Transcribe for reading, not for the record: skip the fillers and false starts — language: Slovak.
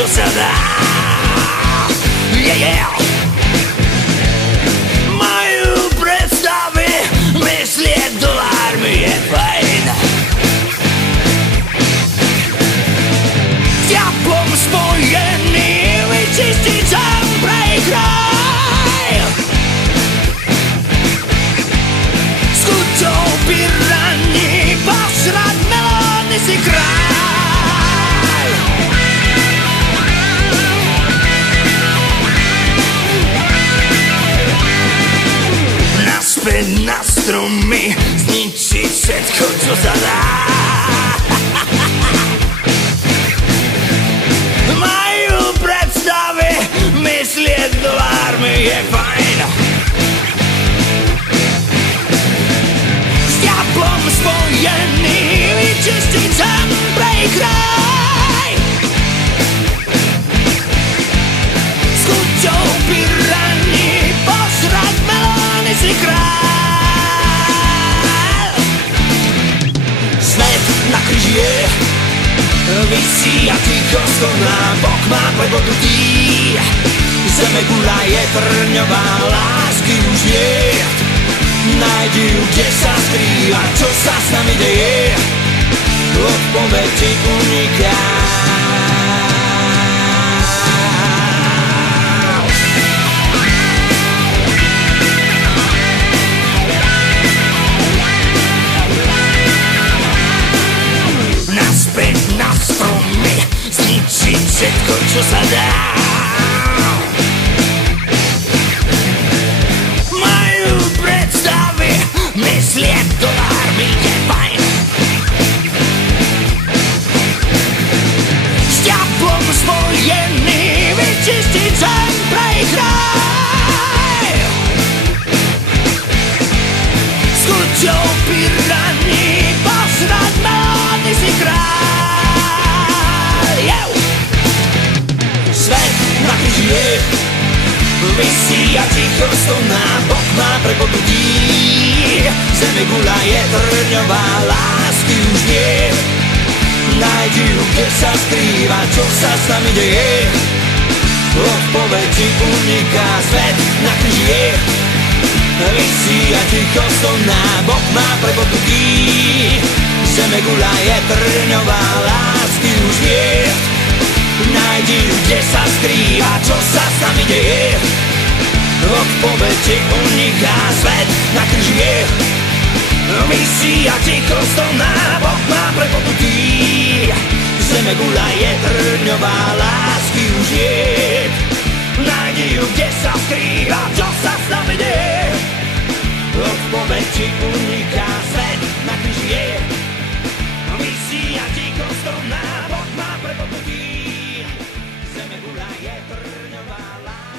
čo sa dá. Majú predstavy, myslieť dolármi je fajn. S diablom spojený, vyčistiť zem pre ich raj. S chuťou pyraní, posrať melóny si kraj. Naspäť na stromy, zničiť všetko, čo sa dá. Majú predstavy, myslieť dolármi je fajn. S diablom spojený, vyčistiť zem pre ich raj. S chuťou pyraní, posrať melóny si král. Svet na kríži je, visí a ticho skoná, Bok má prebodnutý. Zeme gula je trňová, lásky už nie. Nájdi ju, kde sa skrýva, čo sa s nami deje. Odpoveď ti uniká. Naspäť na stromy, zničiť všetko, čo sa dá. Majú predstavy, myslieť dolármi je fajn. S diablom spojený, vyčistiť zem pre ich raj. S chuťou pyraní, posrať melóny si král. Svet na kríži je, visí a ticho stoná, Bok má prebodnutý. Zeme gula je trňová, lásky už nie. Nájdi ju, kde sa skrýva, čo sa s nami deje. Odpoveď ti uniká. Svet na kríži je, visí a ticho stoná, Bok má prebodnutý. Zeme gula je trňová, lásky už nie. Nájdi ju, kde sa skrýva, čo sa s nami deje. Odpoveď ti uniká. Svet na kríži je, visí a ticho stoná, Bok má prebodnutý. Zeme gula je trňová, lásky už nie. Nájdi ju, kde sa skrýva, čo sa s nami deje. Odpoveď ti uniká. Svet na kríži je, visí a ticho stoná, Bok má prebodnutý. Zeme gula je trňová, lásky